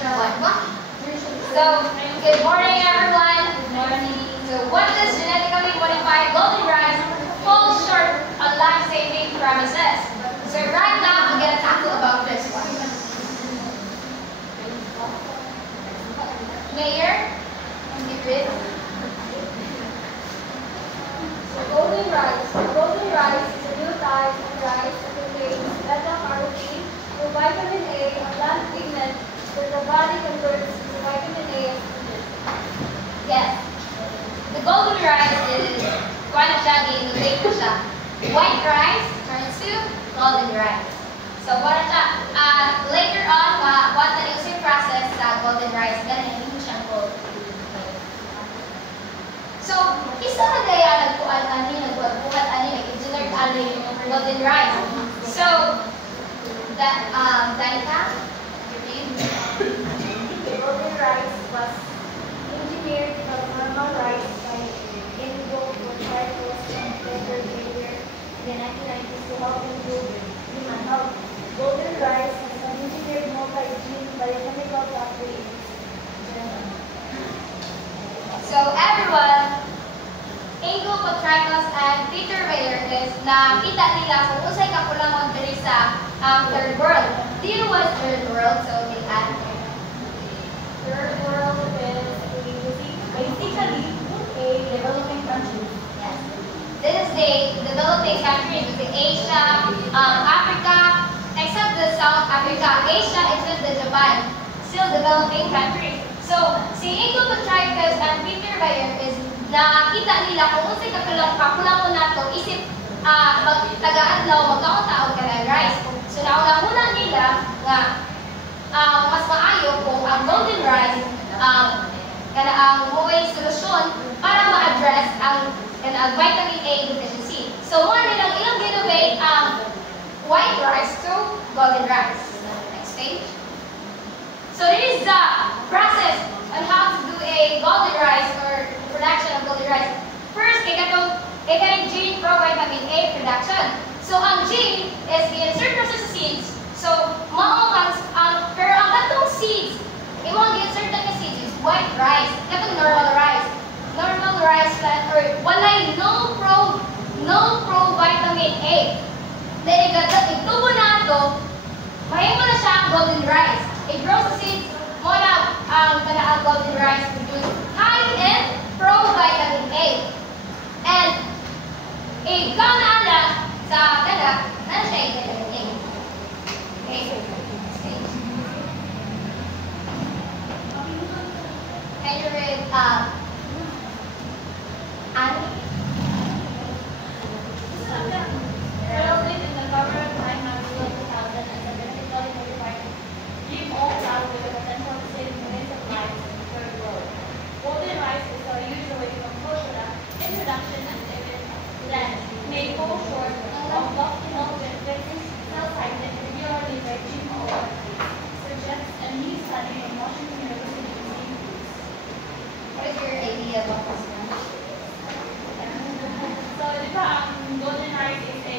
So, good morning everyone. Good morning. So, what does genetically modified golden rice fall short on life-saving promises? So, right now, I'm going to tackle about this one. Mayor, Golden rice. Golden rice is a new type of rice that contains beta-carotene or vitamin A, a plant pigment that the body converts into vitamin A as needed. yes. The golden rice is kuha na siya, gi-innovate na siya. White rice turns to golden rice. So, kuha na siya. Later on, what na yung same process sa golden rice, ganun yung siyang golden. So, isa na kaya nagpuan ani, nagbuhat ani, nag-engineered ani yung golden rice. So, Danica, you read? The golden rice was engineered from normal rice by Indigo Botanicals and Clever Baker in the 1990s to help improve human health. Golden rice is an engineered multi-gene biochemical pathway. So, everyone, Ingo Botanicals and Peter Bayer is nakita nila kung usay kakulangon diri sa third world. Do you know what is third world? So, they add Third world is basically a developing country. yes. This is the developing countries, the Asia, Africa, except the South Africa. Asia, except the Japan, still developing countries. So, si Ingo Botanicals and Peter Bayer is nakita nila kung unsay kakulangon nato isip taga-adlaw magkaon-taon ka ng rice. So, nauna-una nila nga mas maayo kung ang golden rice kana ang mo'y solusyon para ma-address ang vitamin A deficiency. So, muna nilang ilang ginnovate ang white rice to golden rice. Next page. So, this is the process on how to do a golden rice or production of golden rice. First, kaya gene pro-vitamin A production. So, ang gene is gi-insert process sa seeds. So, pero ang gatong seeds, imong gi-insert na seeds is white rice. Katong normal rice. Normal rice plant or walay no pro-vitamin A. Then, itubo na ito, mahimo na siya ang golden rice. I-grow sa seeds, mo na ang golden rice produce high in pro-vitamin A. And, ikaw na sa na siya vitamin A. Okay. Can you read, Annie? Heralded in the cover of Time magazine 2000 as a genetically modified GMO plant with the potential to save millions of lives in the third world. Golden rice is a usually compulsory introduction and that may fall short of optimal benefits cited regularly by GMO authorities, suggests a new study from Washington University in St. Louis. What is your idea about this one? So, di ba, ang golden rice is a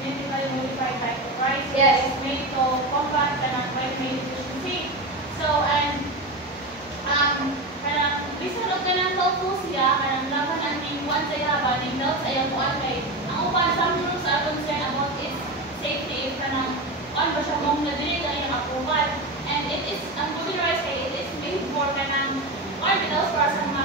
genetically modified type of rice. Yes. It's made to combat vitamin deficiency. So, and bisan og kanang tofu siya, kanang laban ang tingwan sa yaba, ning melt sa iyang kuan kay ang upan some groups are concerned about its safety if kanang on ba siya mong na dili na iyang approval. And it is ang golden rice kay it is made for kanang orbitals para sa mga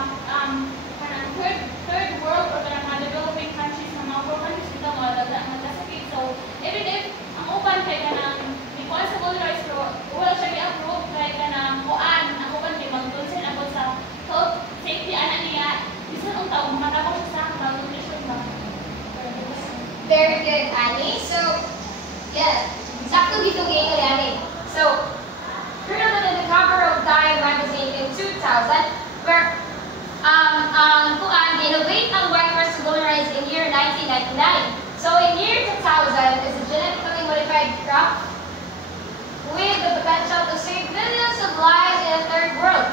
kanang third world or kanang mga developing countries na mga poor countries dito mga dagdag magkasakit. So even if ang upan kay kanang di kuan sa golden rice pero wala siya i-approve kay kanang kuan ang upan kay mag-concern about sa health safety ana niya bisan ang taong matabang siya sa malnutrition ba. Very good, Annie. So, yes, sakto dito gay Annie. So, heralded in the cover of Time magazine in 2000, where innovate ang white rice to golden rice in year 1999. So, in year 2000 is a genetically modified crop with the potential to save millions of lives in the third world.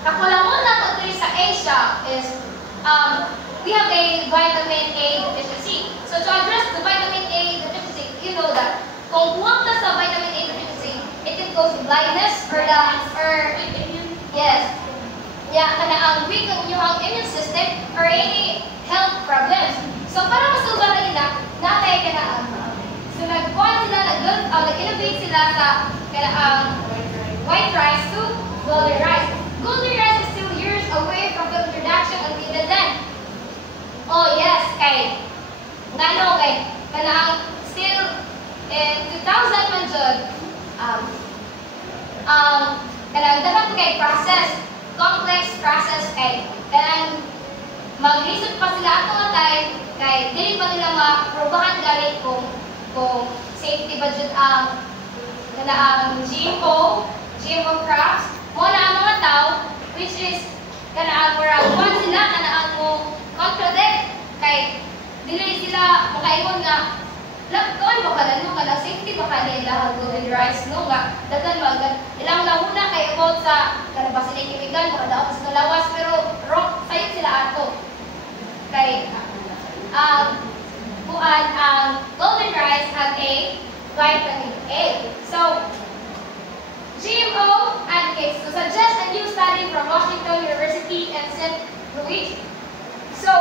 Kakulangon nato diri sa Asia is we have a vitamin A deficiency. So to address the vitamin A deficiency, you know that kung kuwang ka sa vitamin A deficiency, it can it goes to blindness or yes. Yeah, kana ang weak ang inyong immune system or any health problems. So para masulban na nila, natay ka na so nag-point sila, nag-innovate sila sa kana ang white rice to golden rice. Golden rice is still years away from the introduction of even then. Oh yes, kay ngano kay kana ang still in 2000 man jud kanang dapat kay process, complex process kay kanang mag-research pa sila ato nga time kay dili pa nila maprobahan gali kung safety budget ang kana ang GMO crops mo na ang mga tao which is kana ang murag one sila kana ang mo contradict kay dili sila makaingon nga doon ba ka na safety ba ka nila golden rice no nga daghan mag ilang lahuna kay about sa kana ba sila chemical mga daot sa lawas pero wrong sayod sila ato kay buan ang golden rice have a vitamin A. So GMO advocates to suggest a new study from Washington University and St. Louis. So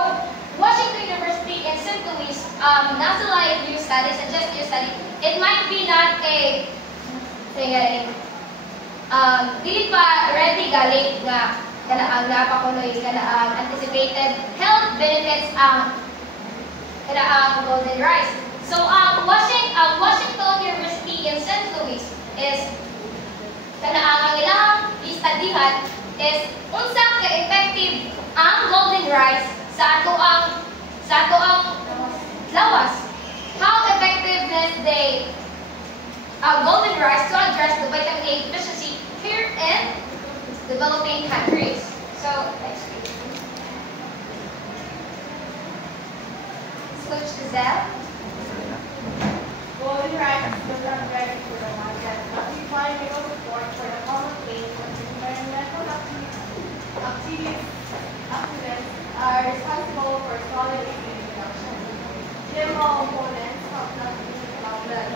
Washington University and St. Louis nationalized new study, suggest new study. It might be not a dili pa ready gali nga kana ang napakunoy kana ang anticipated health benefits kana ang golden rice. So Washington University in St. Louis is kana ang ilang istadihan is unsa ka effective ang golden rice sa ato ang lawas. How effectiveness they golden rice to address the vitamin A deficiency here in developing countries. So next week. Switch to Zell. Golden rice is not ready for the market, but we find legal support for the common claim that environmental activists are responsible for solid waste reduction. GMO opponents have not been outlet.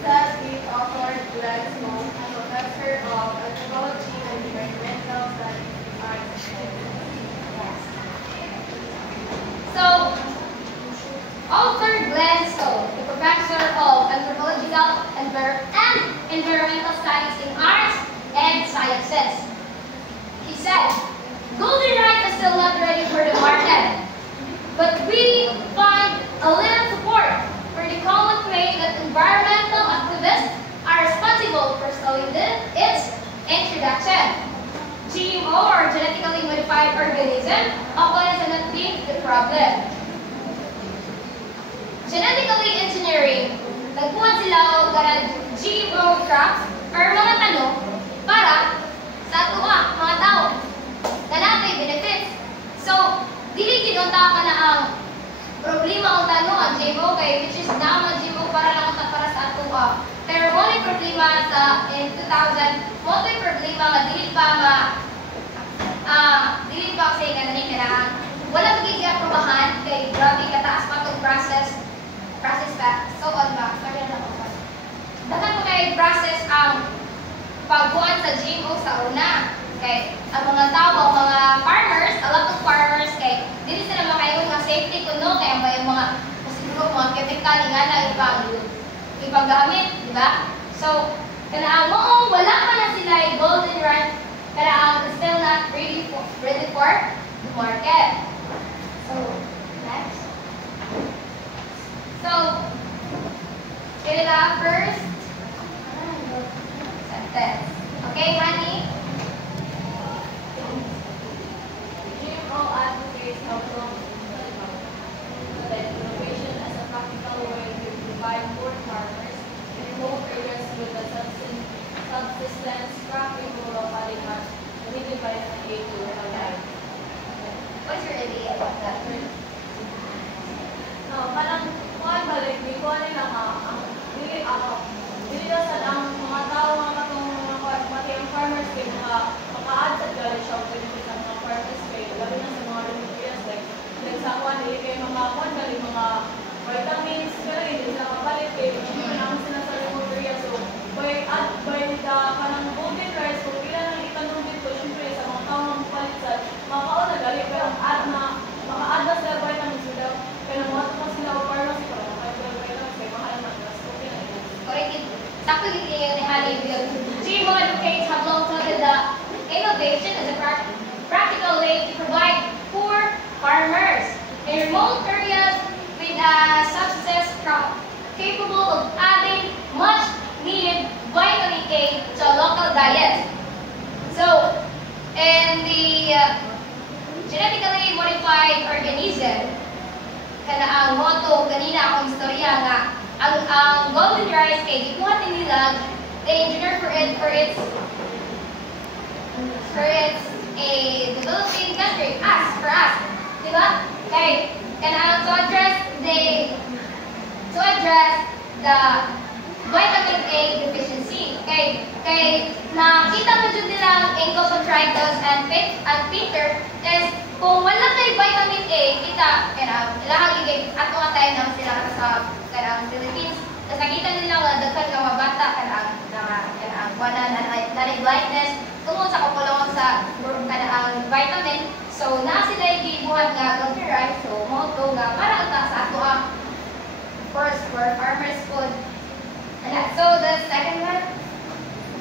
That is author Glenn Smoke, a professor of anthropology and environmental studies at So, author Glenn Smoke, the professor of anthropological and environmental studies in arts and sciences. He said, golden rice is still not ready for the market, but we find a little support for the common claim that environmental activists are responsible for slowing its introduction. GMO or genetically modified organism often is not being the problem. Genetically engineering, nagbuhat sila o GMO crops or mga tanong para sa ato mga tao na natin benefits. So, dili ginunta ka na ang problema o tanong ang GMO kay which is naman GMO para lang para sa ato pero mo ni problema sa in 2000 mo to'y problema nga dili pa say kanani kana wala magiging aprobahan kay grabe kataas pa tong process ba so on ba sorry na ako dapat mo kay process ang pagbuhat sa GMO sa una kay ang mga tao ang mga farmers a lot of farmers kay dili sila makaingon nga safety kuno kay ang mga siguro mga chemical nga na ipanggamit di ba so kana mo wala pa na sila golden rice pero still not ready for the market. So, next. So, kailangan first sentence. Okay, honey? GMO advocates have long that innovation as a practical way to provide more farmers in remote areas with a subsistence cropping rural habitat needed by an aid to alive. What's your idea about that? Parang kuhan balik, di ko ano lang dili daw sa ang mga tao, mga katong pati ang farmers kayo maka-add sa gali siya o benefit ang mga farmers kayo, lalo na sa mga remote areas like sa kuhan, dili kayo makakuhan balik mga vitamins, pero hindi sila kapalit kayo, naman sila sa remote area, so by the substance capable of adding much needed vitamin A to a local diet. So, in the genetically modified organism, kana ang motto kanina akong istorya nga ang golden rice kay gibuhat nila the engineer for its a developing country for us, di ba? Kay kana to address the vitamin A deficiency. Kay nakita mo jud nilang Encopatritus and Peter is kung wala kay vitamin A, kita ilahang ligay ato nga tayo nang sila sa kanang Philippines. Tapos nakita nila nga daghan nga mga bata kanang wala na blindness tungod sa kakulangan sa kanang vitamin. So na sila gibuhat nga golden rice, so mo to nga para ta sa ato ang first for farmers food. And so the second one,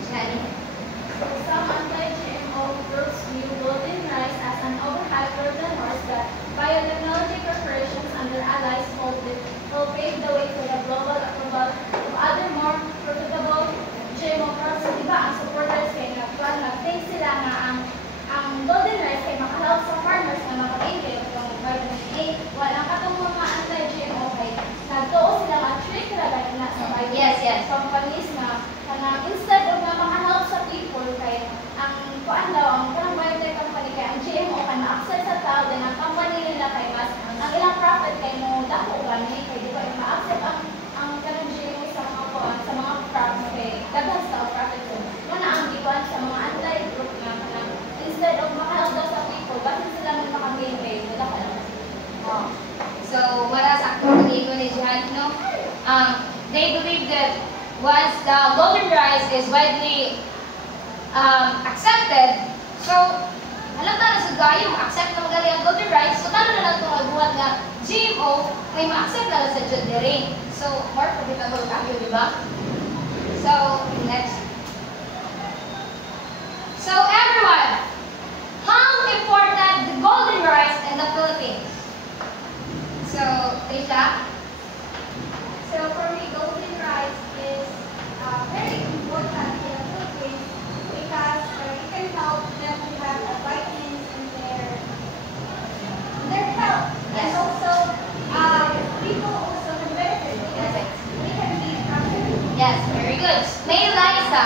Jenny. Some anti-GMO groups view golden rice as an overhydrated horse that biotechnology corporations and their allies hold it will pave the way for the global approval of other more profitable GMO crops. So, diba, ang supporters kay nag-think sila nga ang golden rice kay makahelp sa farmers na makaintay ng vitamin A. Walang katong mga anti-GMO kay nagtuo sila nga trick talaga na sa vitamin companies na instead of na makahelp sa people kay ang kuan daw ang kanang biotech company kay ang GMO kan ma-access sa tao din ang company nila kay mas ang ilang profit kay mo dako gani kay di ba ma-access ang kanang GMO sa mga kuan sa mga crops kay daghan sa profit so muna ang giban sa mga anti-group nga kanang instead of makahelp daw sa people bakit sila man maka-gain kay wala ka lang. So wala sa akong pag-igo ni Jihan, no? They believe that once the golden rice is widely accepted, so alam na sa gayo ma-accept na magaling ang golden rice, so talo na lang itong magbuhat nga GMO, may ma-accept na lang sa Jodere. So, more profitable tayo, di ba? So, next. So, everyone, how important the golden rice in the Philippines? So, Trisha? So for me, golden rice is very important in the Philippines because it can help them to have vitamins in their health. Yes. And also, people also can benefit because they can be profitable. Yes, very good. May Liza.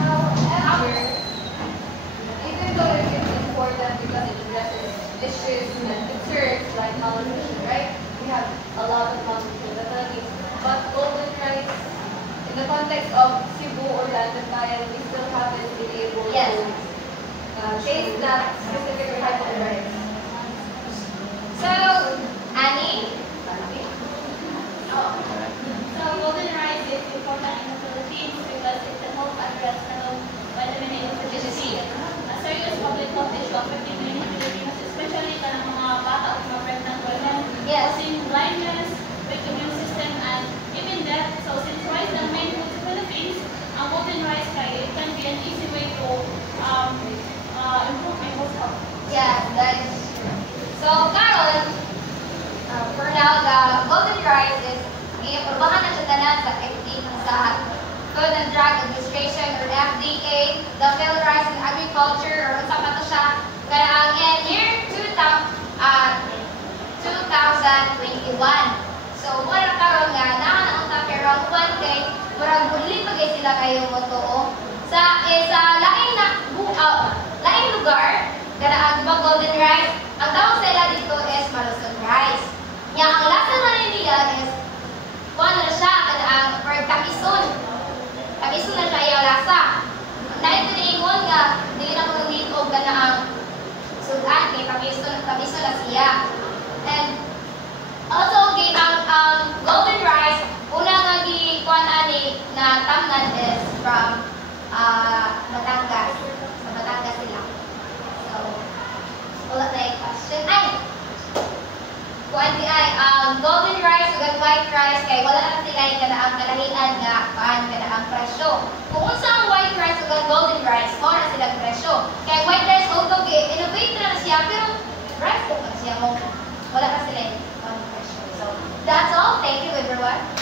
However, Even though it is important because it addresses issues and concerns like malnutrition, right? We have a lot of malnutrition in the Philippines. But golden rice, in the context of Cebu or Landabayan, we still haven't been able Yes. to taste that specific type of rice. So, Annie? So golden rice is important in the Philippines because it can help address vitamin A deficiency. A serious public health issue affecting many Filipinos, especially the mga bata o mga pregnant women, Yes. causing blindness, weak immune system, and even death. So since rice is the main food sa Philippines, ang golden rice it can be an easy way to improve people's health. Yeah, that is true. So, Carol, for now, the golden rice is i-aprobahan na siya tanan sa sa Food and Drug Administration or FDA, the Federal Rice and Agriculture, or unsa pa to siya, kaya ang year 2021. So, wala karon nga naanang ta pero ang one day, murag muli pagay sila kayo mo to sa laing laing lugar, kada ang diba golden rice, ang tawag sa ila dito is Malusog rice. Nya ang lasa man nila is kuan na siya kada ang or kamison. Kamison na siya yung lasa. Dahil tiniingon nga dili na ko dito kana ang sudan kay kamison na siya. And also okay, ang golden rice una nga gikuan ani na tamnan is from Batangas. Sa Batangas sila. So, wala na yung question. Ay! Kuan di ay, golden rice ug white rice kay wala na sila yung kanaang kalahian nga kuan kanaang presyo. Kung unsa ang white rice ug golden rice, mo na silang presyo. Kay white rice although innovate na siya pero rice ko pa siya mo. Wala na sila yung presyo. So, That's all. Thank you, everyone.